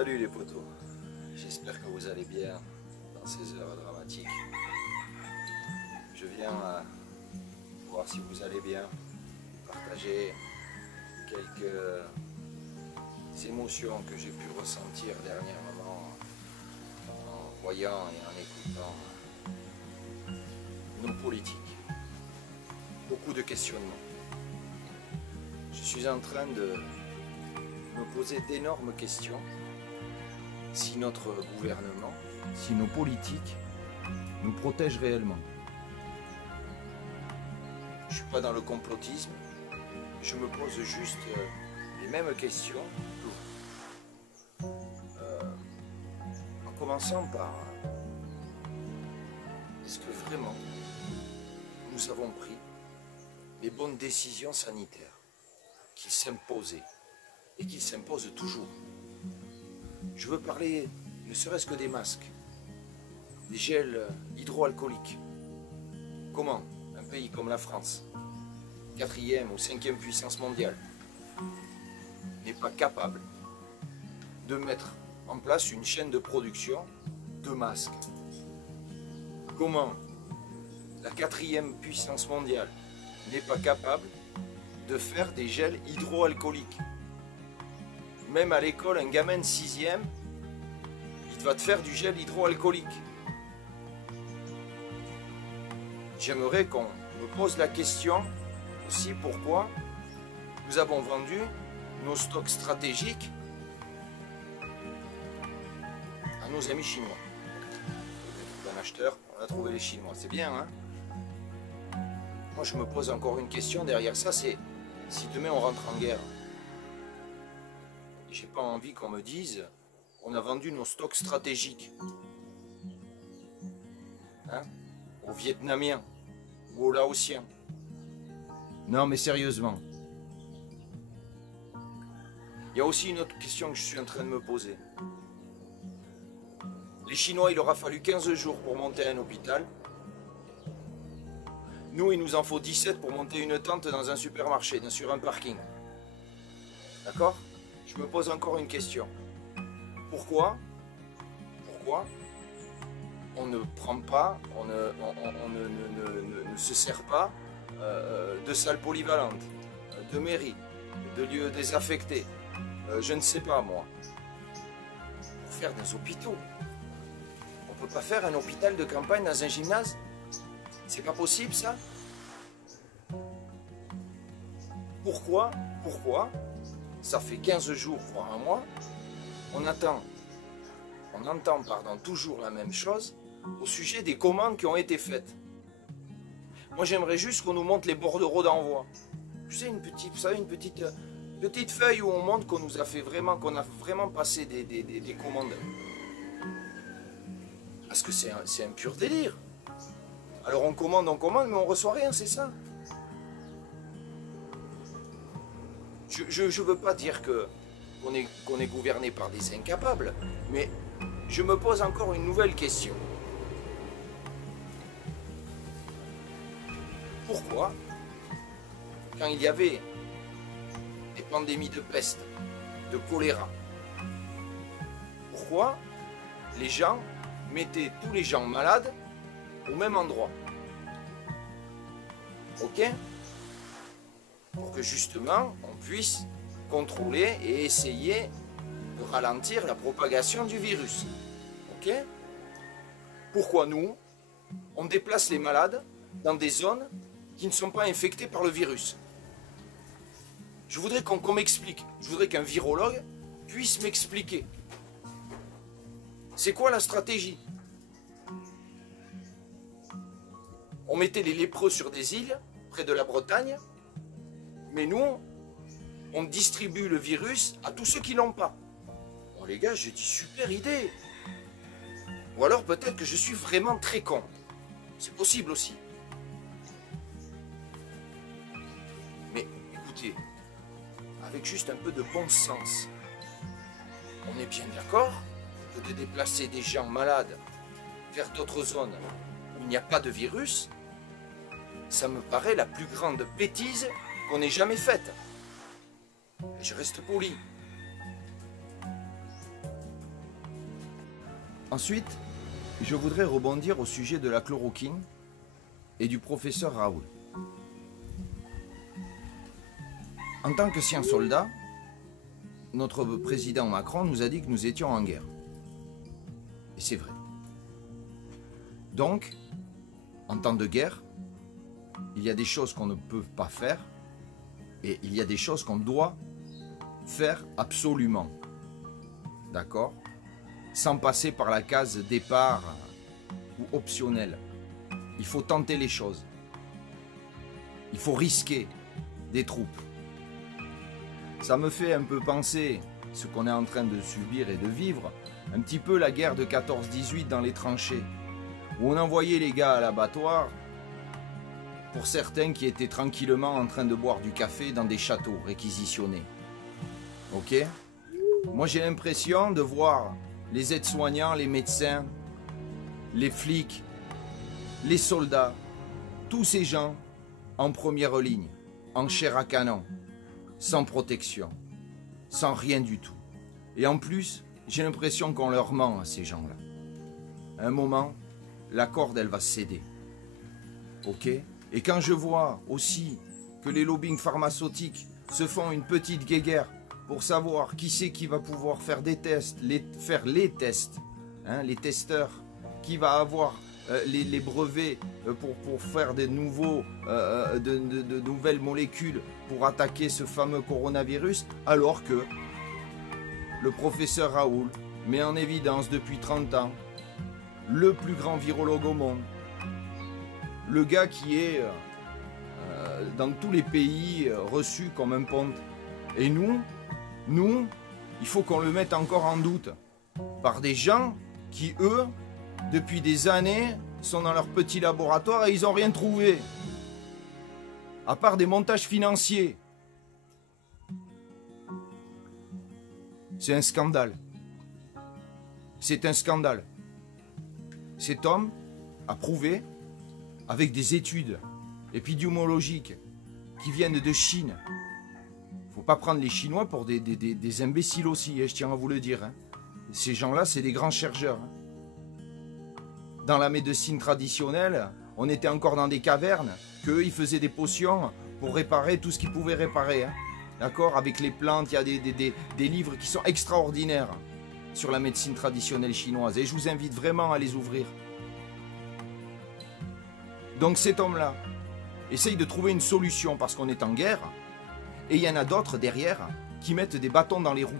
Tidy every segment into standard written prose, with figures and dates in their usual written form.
Salut les potos, j'espère que vous allez bien dans ces heures dramatiques. Je viens voir si vous allez bien, partager quelques émotions que j'ai pu ressentir dernièrement en voyant et en écoutant nos politiques. Beaucoup de questionnements. Je suis en train de me poser d'énormes questions. Si notre gouvernement, si nos politiques nous protègent réellement. Je ne suis pas dans le complotisme, je me pose juste les mêmes questions. En commençant par, est-ce que vraiment nous avons pris les bonnes décisions sanitaires qui s'imposaient et qui s'imposent toujours? Je veux parler ne serait-ce que des masques, des gels hydroalcooliques. Comment un pays comme la France, 4e ou 5e puissance mondiale, n'est pas capable de mettre en place une chaîne de production de masques? Comment la 4e puissance mondiale n'est pas capable de faire des gels hydroalcooliques? Même à l'école, un gamin de 6e, il va te faire du gel hydroalcoolique. J'aimerais qu'on me pose la question aussi pourquoi nous avons vendu nos stocks stratégiques à nos amis chinois. Un acheteur, on a trouvé les Chinois, c'est bien, hein? Moi je me pose encore une question derrière ça, c'est si demain on rentre en guerre. J'ai pas envie qu'on me dise on a vendu nos stocks stratégiques, hein, aux Vietnamiens ou aux Laotiens. Non mais sérieusement. Il y a aussi une autre question que je suis en train de me poser. Les Chinois, il leur a fallu 15 jours pour monter un hôpital. Nous, il nous en faut 17 pour monter une tente dans un supermarché, sur un parking. D'accord ? Je me pose encore une question. Pourquoi on ne prend pas, on ne se sert pas de salles polyvalentes, de mairies, de lieux désaffectés, je ne sais pas moi, pour faire des hôpitaux? On ne peut pas faire un hôpital de campagne dans un gymnase? C'est pas possible ça? Pourquoi ça fait 15 jours, voire un mois, on entend toujours la même chose au sujet des commandes qui ont été faites. Moi, j'aimerais juste qu'on nous montre les bordereaux d'envoi. Tu sais, une petite feuille où on montre qu'on nous a fait vraiment, qu'on a vraiment passé des commandes. Parce que c'est un pur délire. Alors on commande, mais on reçoit rien, c'est ça. Je ne veux pas dire qu'on est gouverné par des incapables, mais je me pose encore une nouvelle question. Pourquoi, quand il y avait des pandémies de peste, de choléra, pourquoi les gens mettaient tous les gens malades au même endroit? Ok? Pour que justement on puisse contrôler et essayer de ralentir la propagation du virus. Ok? Pourquoi nous, on déplace les malades dans des zones qui ne sont pas infectées par le virus? Je voudrais qu'on m'explique. Je voudrais qu'un virologue puisse m'expliquer. C'est quoi la stratégie? On mettait les lépreux sur des îles, près de la Bretagne, mais nous, on distribue le virus à tous ceux qui l'ont pas. Bon les gars, j'ai dit super idée. Ou alors peut-être que je suis vraiment très con. C'est possible aussi. Mais écoutez, avec juste un peu de bon sens, on est bien d'accord que de déplacer des gens malades vers d'autres zones où il n'y a pas de virus, ça me paraît la plus grande bêtise qu'on ait jamais faite. Et je reste poli. Ensuite, je voudrais rebondir au sujet de la chloroquine et du professeur Raoul. En tant qu'ancien soldat, notre président Macron nous a dit que nous étions en guerre. Et c'est vrai. Donc, en temps de guerre, il y a des choses qu'on ne peut pas faire et il y a des choses qu'on doit faire absolument. D'accord? Sans passer par la case départ ou optionnel. Il faut tenter les choses. Il faut risquer des troupes. Ça me fait un peu penser, ce qu'on est en train de subir et de vivre, un petit peu la guerre de 14-18 dans les tranchées, où on envoyait les gars à l'abattoir pour certains qui étaient tranquillement en train de boire du café dans des châteaux réquisitionnés. Ok? Moi j'ai l'impression de voir les aides-soignants, les médecins, les flics, les soldats, tous ces gens en première ligne, en chair à canon, sans protection, sans rien du tout. Et en plus, j'ai l'impression qu'on leur ment à ces gens-là. À un moment, la corde, elle va céder. Ok? Et quand je vois aussi que les lobbying pharmaceutiques se font une petite guéguerre pour savoir qui c'est qui va pouvoir faire des tests, faire les tests, hein, les testeurs, qui va avoir les brevets pour faire de nouvelles molécules pour attaquer ce fameux coronavirus, alors que le professeur Raoul met en évidence depuis 30 ans le plus grand virologue au monde, le gars qui est dans tous les pays reçu comme un ponte. Et nous, il faut qu'on le mette encore en doute par des gens qui, eux, depuis des années, sont dans leur petit laboratoire et ils n'ont rien trouvé. À part des montages financiers. C'est un scandale. C'est un scandale. Cet homme a prouvé, avec des études épidémiologiques qui viennent de Chine. Faut pas prendre les Chinois pour des imbéciles aussi, hein, je tiens à vous le dire. Hein. Ces gens-là, c'est des grands chercheurs. Hein. Dans la médecine traditionnelle, on était encore dans des cavernes, qu'eux, ils faisaient des potions pour réparer tout ce qu'ils pouvaient réparer. Hein. D'accord? Avec les plantes, il y a des livres qui sont extraordinaires sur la médecine traditionnelle chinoise. Et je vous invite vraiment à les ouvrir. Donc cet homme-là essaye de trouver une solution parce qu'on est en guerre. Et il y en a d'autres derrière qui mettent des bâtons dans les roues.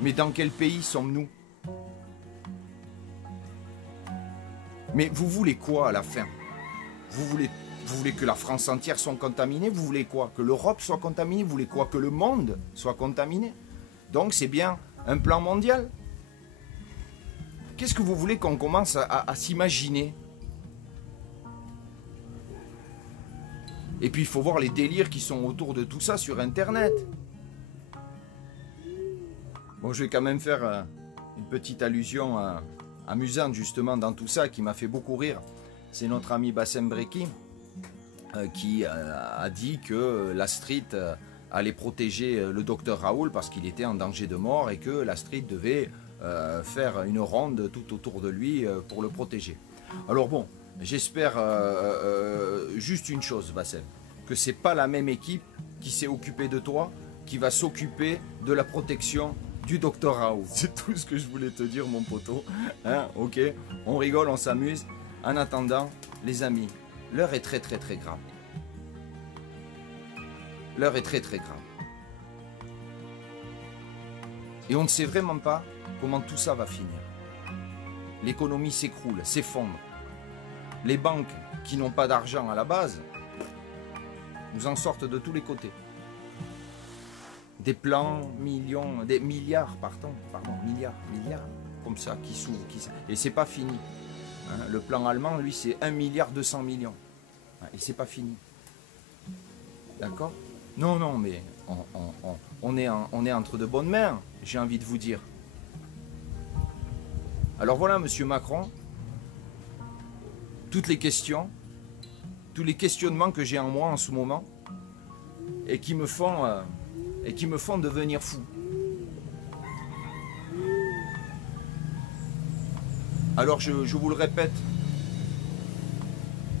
Mais dans quel pays sommes-nous? Mais vous voulez quoi à la fin? Vous voulez que la France entière soit contaminée? Vous voulez quoi? Que l'Europe soit contaminée? Vous voulez quoi? Que le monde soit contaminé? Donc c'est bien un plan mondial. Qu'est-ce que vous voulez qu'on commence à s'imaginer? Et puis il faut voir les délires qui sont autour de tout ça sur Internet. Bon, je vais quand même faire une petite allusion amusante justement dans tout ça qui m'a fait beaucoup rire. C'est notre ami Bassem Breki qui a dit que la street allait protéger le docteur Raoul parce qu'il était en danger de mort et que la street devait faire une ronde tout autour de lui pour le protéger. Alors bon, j'espère juste une chose, Bassem, que c'est pas la même équipe qui s'est occupée de toi qui va s'occuper de la protection du docteur Raoult. C'est tout ce que je voulais te dire, mon poteau. Hein, ok, on rigole, on s'amuse. En attendant, les amis, l'heure est très très très grave. L'heure est très très grave. Et on ne sait vraiment pas comment tout ça va finir. L'économie s'écroule, s'effondre. Les banques qui n'ont pas d'argent à la base nous en sortent de tous les côtés. Des plans, millions, des milliards, milliards, comme ça, qui s'ouvrent. Et c'est pas fini. Hein, le plan allemand, lui, c'est 1,2 milliard. Et c'est pas fini. D'accord? Non, mais on est entre de bonnes mains, j'ai envie de vous dire. Alors voilà, monsieur Macron, toutes les questions, tous les questionnements que j'ai en moi en ce moment et qui me font devenir fou. Alors je vous le répète,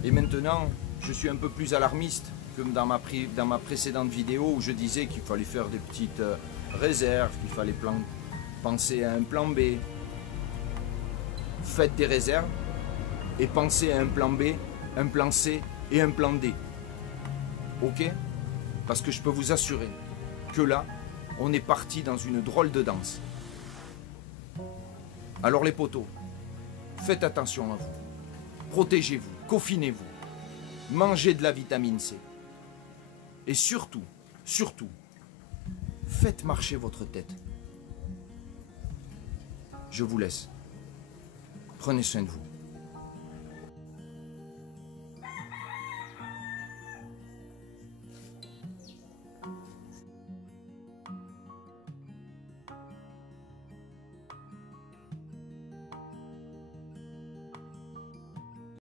et maintenant je suis un peu plus alarmiste que dans ma précédente vidéo où je disais qu'il fallait faire des petites réserves, qu'il fallait penser à un plan B. Faites des réserves et pensez à un plan B, un plan C et un plan D. Ok? Parce que je peux vous assurer que là, on est parti dans une drôle de danse. Alors les potos, faites attention à vous. Protégez-vous, confinez-vous. Mangez de la vitamine C. Et surtout, faites marcher votre tête. Je vous laisse. Prenez soin de vous.